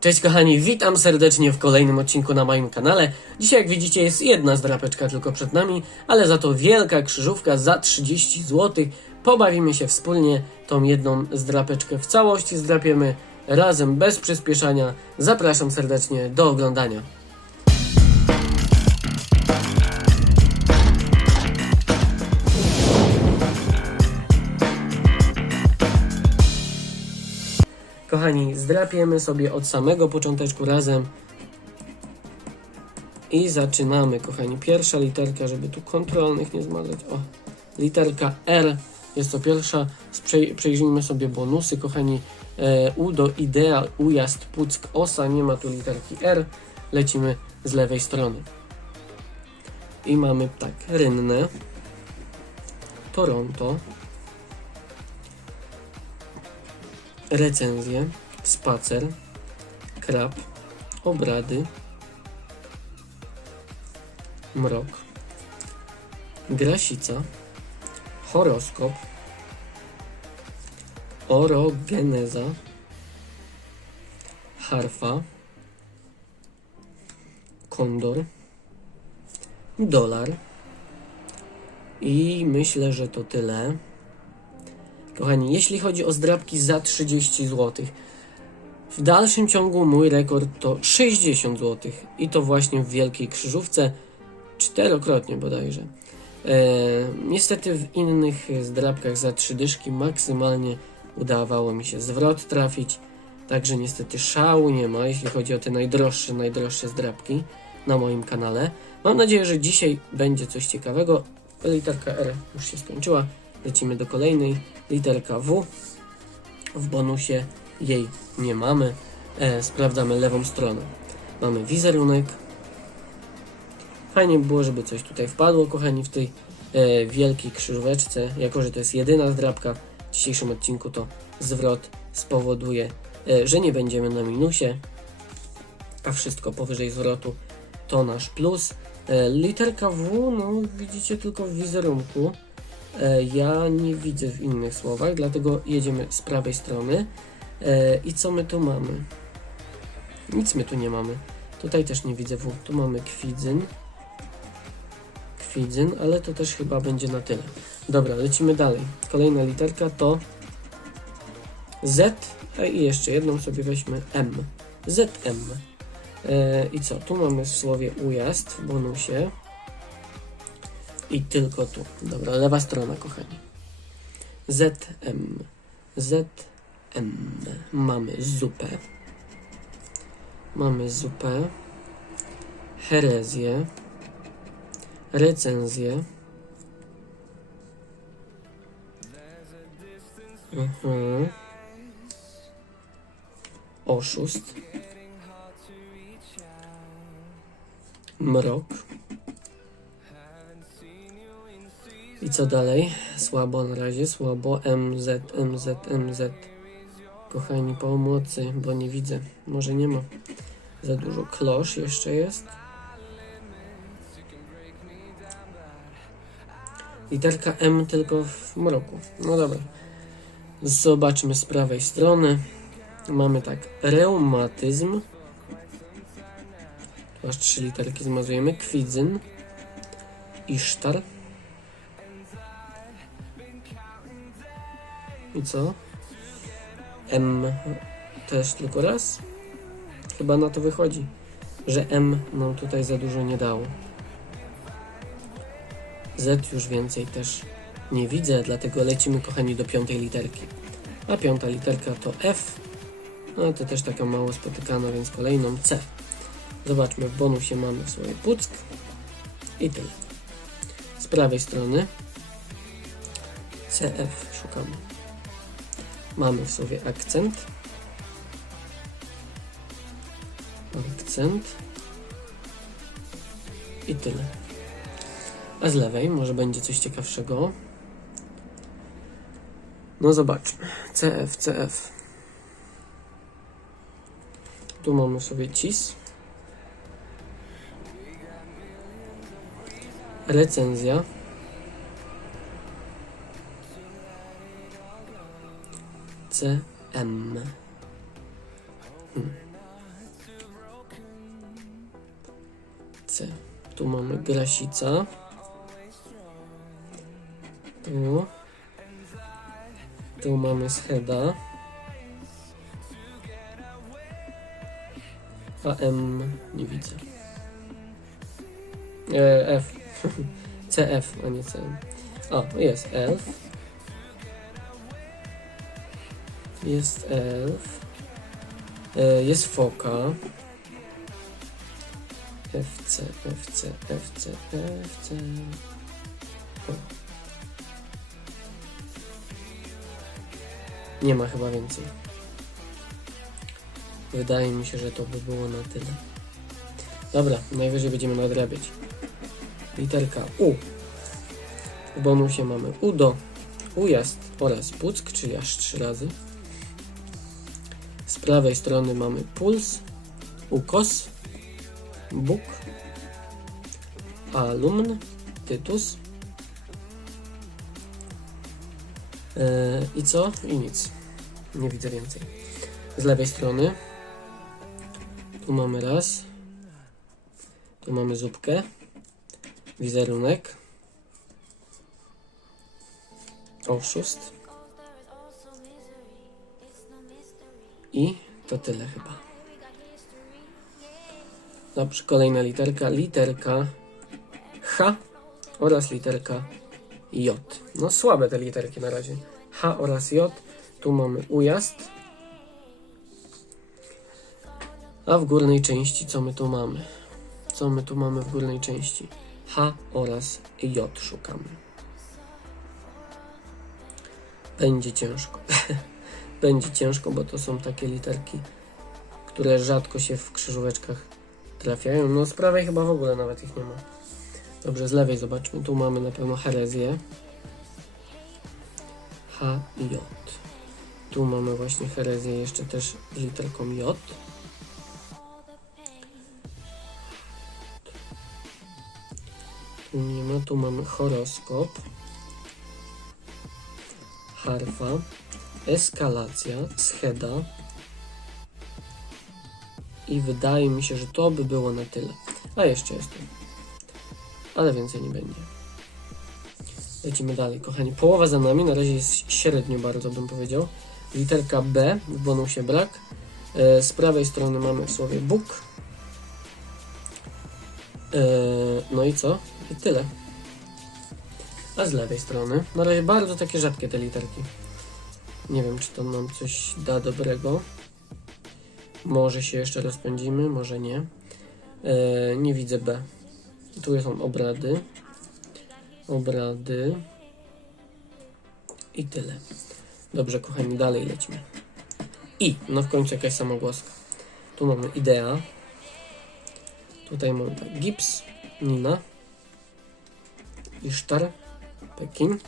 Cześć kochani, witam serdecznie w kolejnym odcinku na moim kanale. Dzisiaj jak widzicie jest jedna zdrapeczka tylko przed nami, ale za to wielka krzyżówka za 30 zł. Pobawimy się wspólnie tą jedną zdrapeczkę w całości zdrapiemy razem bez przyspieszania. Zapraszam serdecznie do oglądania. Kochani, zdrapiemy sobie od samego począteczku razem. I zaczynamy, kochani. Pierwsza literka, żeby tu kontrolnych nie zmazać. O, literka R jest to pierwsza. Przejrzyjmy sobie bonusy, kochani. E, U do Idea, Ujazd, Puck, Osa. Nie ma tu literki R. Lecimy z lewej strony. I mamy tak, Rynne, Toronto, recenzje, spacer, krab, obrady, mrok, grasica, horoskop, orogeneza, harfa, kondor, dolar i myślę, że to tyle. Kochani, jeśli chodzi o zdrabki za 30 zł, w dalszym ciągu mój rekord to 60 zł i to właśnie w Wielkiej Krzyżówce, czterokrotnie bodajże. E, niestety w innych zdrabkach za trzy dyszki maksymalnie udawało mi się zwrot trafić, także niestety szału nie ma, jeśli chodzi o te najdroższe, najdroższe zdrabki na moim kanale. Mam nadzieję, że dzisiaj będzie coś ciekawego. Literka R już się skończyła. Lecimy do kolejnej. Literka W. W bonusie jej nie mamy. E, sprawdzamy lewą stronę. Mamy wizerunek. Fajnie by było, żeby coś tutaj wpadło, kochani, w tej e, wielkiej krzyżóweczce. Jako, że to jest jedyna zdrabka w dzisiejszym odcinku, to zwrot spowoduje, e, że nie będziemy na minusie, a wszystko powyżej zwrotu to nasz plus. E, literka W, no widzicie tylko w wizerunku. E, Ja nie widzę w innych słowach, dlatego jedziemy z prawej strony. E, I co my tu mamy? Nic my tu nie mamy. Tutaj też nie widzę W. Tu mamy kwidzyn. Kwidzyn, ale to też chyba będzie na tyle. Dobra, lecimy dalej. Kolejna literka to Z. A i jeszcze jedną sobie weźmy M. ZM. E, I co? Tu mamy w słowie ujazd w bonusie. I tylko tu. Dobra, lewa strona, kochani. ZM. ZM. Mamy zupę. Mamy zupę. Herezję. Recenzję. Mhm. Oszust. Mrok. I co dalej? Słabo na razie, słabo. MZ, MZ, MZ. Kochani, pomocy, bo nie widzę. Może nie ma. Za dużo klosz jeszcze jest. Literka M tylko w mroku. No dobra. Zobaczmy z prawej strony. Mamy tak. Reumatyzm. Tu aż trzy literki zmazujemy. Kwidzyn. Isztar. I co? M też tylko raz? Chyba na to wychodzi, że M nam tutaj za dużo nie dało. Z już więcej też nie widzę, dlatego lecimy kochani do piątej literki. A piąta literka to F. No to też taka mało spotykana, więc kolejną C. Zobaczmy, w bonusie mamy sobie puck i tyle. Z prawej strony CF szukamy. Mamy w sobie akcent. Akcent. I tyle. A z lewej może będzie coś ciekawszego. No zobaczmy. CF, CF. Tu mamy sobie cis. Recenzja. SM. Hmm. C. Tu mamy grasica. Tu. Tu mamy scheda. A M nie widzę. E, F. CF, a nie CM. A, jest F. Jest elf. E, jest foka. FC, FC, FC, FC. O. Nie ma chyba więcej. Wydaje mi się, że to by było na tyle. Dobra, najwyżej będziemy nadrabiać. Literka U. W bonusie mamy UDO, ujazd oraz puck, czyli aż trzy razy. Prawej strony mamy puls, ukos, buk, alumn, tytus. Eee, I co? I nic. Nie widzę więcej. Z lewej strony tu mamy raz. Tu mamy zupkę. Wizerunek. Oszust. I to tyle chyba. Dobrze, kolejna literka. Literka H oraz literka J. No słabe te literki na razie. H oraz J. Tu mamy ujazd. A w górnej części co my tu mamy? Co my tu mamy w górnej części? H oraz J szukamy. Będzie ciężko. Będzie ciężko, bo to są takie literki, które rzadko się w krzyżóweczkach trafiają. No z prawej chyba w ogóle nawet ich nie ma. Dobrze, z lewej zobaczmy. Tu mamy na pewno herezję. H J. Tu mamy właśnie herezję jeszcze też z literką J. Tu nie ma, tu mamy horoskop, harfa, eskalacja, scheda i wydaje mi się, że to by było na tyle. A jeszcze jest tu. Ale więcej nie będzie. Lecimy dalej, kochani. Połowa za nami, na razie jest średnio bardzo, bym powiedział. Literka B, w bonusie brak. E, Z prawej strony mamy w słowie Bóg. E, No i co? I tyle. A z lewej strony, na razie bardzo takie rzadkie te literki. Nie wiem, czy to nam coś da dobrego. Może się jeszcze rozpędzimy, może nie. E, nie widzę B. Tu są obrady. Obrady. I tyle. Dobrze, kochani, dalej lecimy. I, no w końcu jakaś samogłoska. Tu mamy idea. Tutaj mamy gips, Nina, Isztar, Pekin,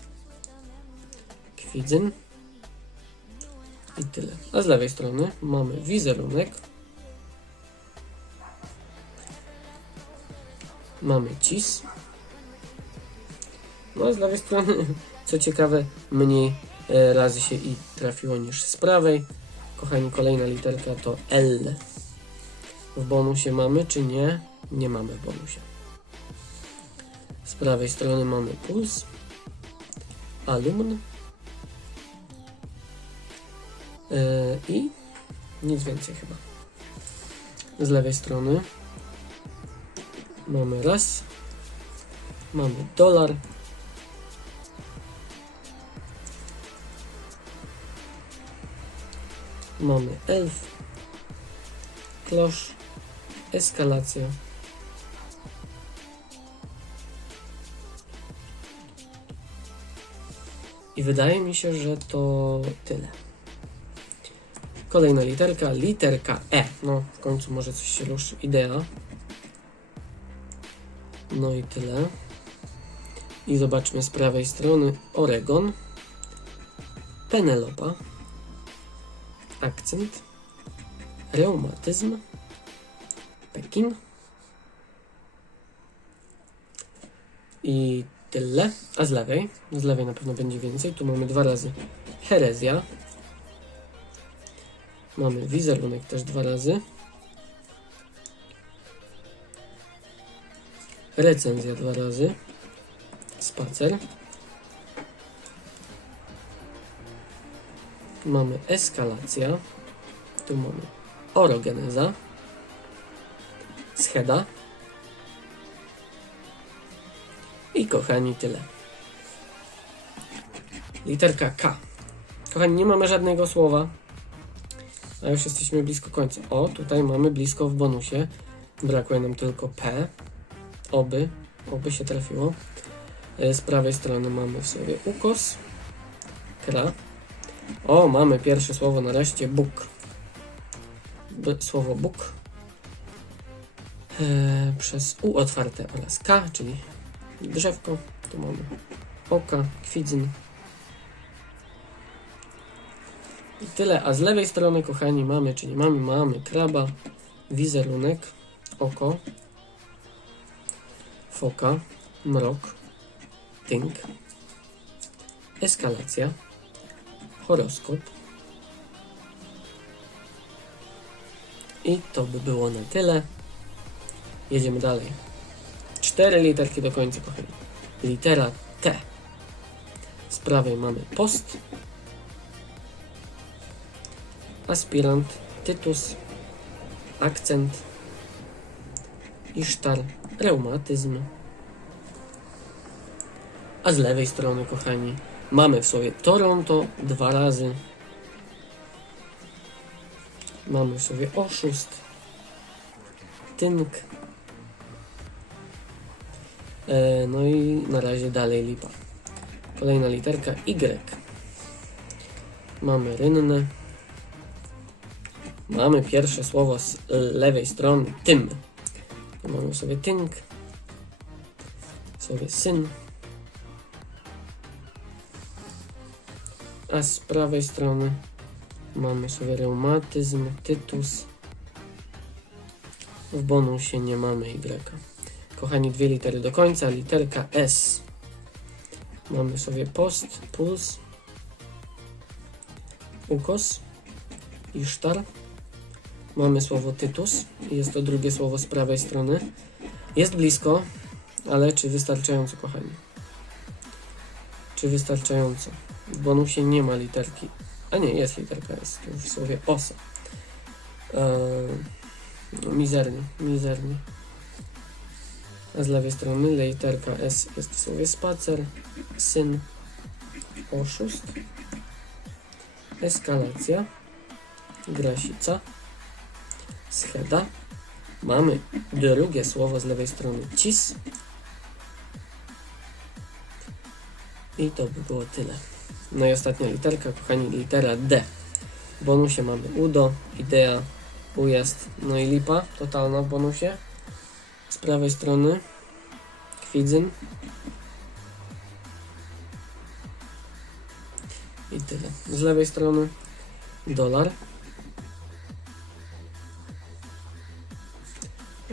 Kwidzyn i tyle. A z lewej strony mamy wizerunek, mamy cis, no a z lewej strony, co ciekawe, mniej e, razy się i trafiło niż z prawej. Kochani, kolejna literka to L. W bonusie mamy, czy nie? Nie mamy w bonusie. Z prawej strony mamy puls, alumn i nic więcej chyba. Z lewej strony mamy raz, mamy dolar, mamy elf, klosz, eskalacja. I wydaje mi się, że to tyle. Kolejna literka, literka E. No, w końcu może coś się ruszy. Idea. No i tyle. I zobaczmy z prawej strony Oregon, Penelopa, akcent, reumatyzm, Pekin i tyle. A z lewej, z lewej na pewno będzie więcej. Tu mamy dwa razy herezja. Mamy wizerunek też dwa razy. recenzja dwa razy, spacer. Mamy eskalacja, tu mamy orogeneza, scheda i kochani tyle. Literka K. Kochani, nie mamy żadnego słowa, a już jesteśmy blisko końca. O, tutaj mamy blisko w bonusie. Brakuje nam tylko P. Oby, oby się trafiło. E, Z prawej strony mamy w sobie ukos, kra. O, mamy pierwsze słowo nareszcie, Bóg. B, słowo Bóg. E, przez U otwarte oraz K, czyli drzewko. Tu mamy oka, kwidzyn. I tyle, a z lewej strony, kochani, mamy, czy nie mamy, mamy kraba, wizerunek, oko, foka, mrok, tynk, eskalacja, horoskop. I to by było na tyle. Jedziemy dalej. Cztery literki do końca, kochani. Litera T. Z prawej mamy post, aspirant, tytus, akcent, isztar, reumatyzm. A z lewej strony, kochani, mamy w sobie Toronto dwa razy. Mamy w sobie oszust, tynk. E, no i na razie dalej lipa. Kolejna literka Y. Mamy rynne. Mamy pierwsze słowo z lewej strony, tym. Mamy sobie tynk, sobie syn. A z prawej strony mamy sobie reumatyzm, tytus. W bonusie nie mamy Y. Kochani, dwie litery do końca. Literka S. Mamy sobie post, puls, ukos, isztar. Mamy słowo tytus. Jest to drugie słowo z prawej strony. Jest blisko, ale czy wystarczająco, kochani? Czy wystarczająco? W bonusie nie ma literki. A nie, jest literka. Tu w słowie osa. Eee, no, mizernie, mizernie. A z lewej strony literka S jest w słowie spacer, syn, oszust, eskalacja, grasica, scheda. Mamy drugie słowo z lewej strony cis. I to by było tyle. No i ostatnia literka, kochani, litera D. W bonusie mamy udo, idea, ujazd, no i lipa totalna w bonusie. Z prawej strony kwidzyn. I tyle. Z lewej strony dolar.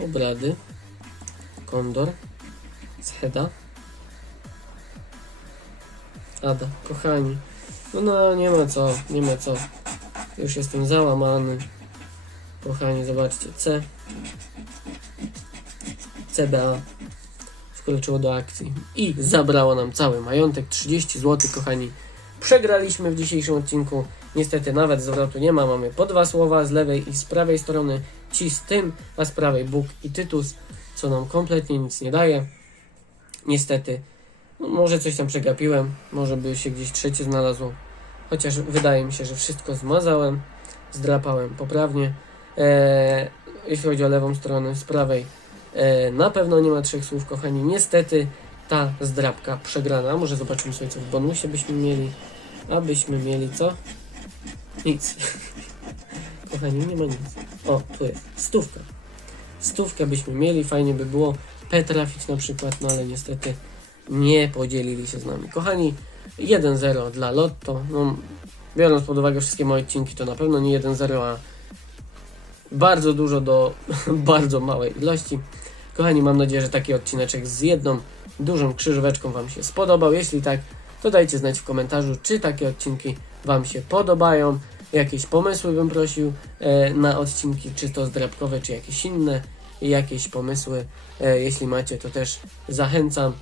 Obrady. Kondor. Scheda. Ada. Kochani. No, no nie ma co, nie ma co. Już jestem załamany. Kochani, zobaczcie. C. CBA wkroczyło do akcji i zabrało nam cały majątek 30 zł, kochani. Przegraliśmy w dzisiejszym odcinku. Niestety nawet zwrotu nie ma. Mamy po dwa słowa z lewej i z prawej strony. Ci z tym, a z prawej Bóg i Tytus, co nam kompletnie nic nie daje. Niestety, no może coś tam przegapiłem, może by się gdzieś trzecie znalazło. Chociaż wydaje mi się, że wszystko zmazałem, zdrapałem poprawnie. Eee, jeśli chodzi o lewą stronę, z prawej e, na pewno nie ma trzech słów, kochani. Niestety ta zdrapka przegrana. Może zobaczymy sobie, co w bonusie byśmy mieli. Abyśmy mieli co? Nic. kochani, nie ma nic. O, tu jest. Stówka. Stówkę byśmy mieli, fajnie by było P trafić na przykład, no ale niestety nie podzielili się z nami. Kochani, 1-0 dla Lotto. No, biorąc pod uwagę wszystkie moje odcinki, to na pewno nie 1-0, a bardzo dużo do bardzo małej ilości. Kochani, mam nadzieję, że taki odcineczek z jedną dużą krzyżóweczką Wam się spodobał. Jeśli tak, to dajcie znać w komentarzu, czy takie odcinki Wam się podobają. Jakieś pomysły bym prosił e, na odcinki, czy to zdrabkowe, czy jakieś inne. jakieś pomysły, e, jeśli macie, to też zachęcam.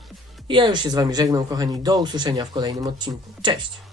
Ja już się z Wami żegnam, kochani. Do usłyszenia w kolejnym odcinku. Cześć!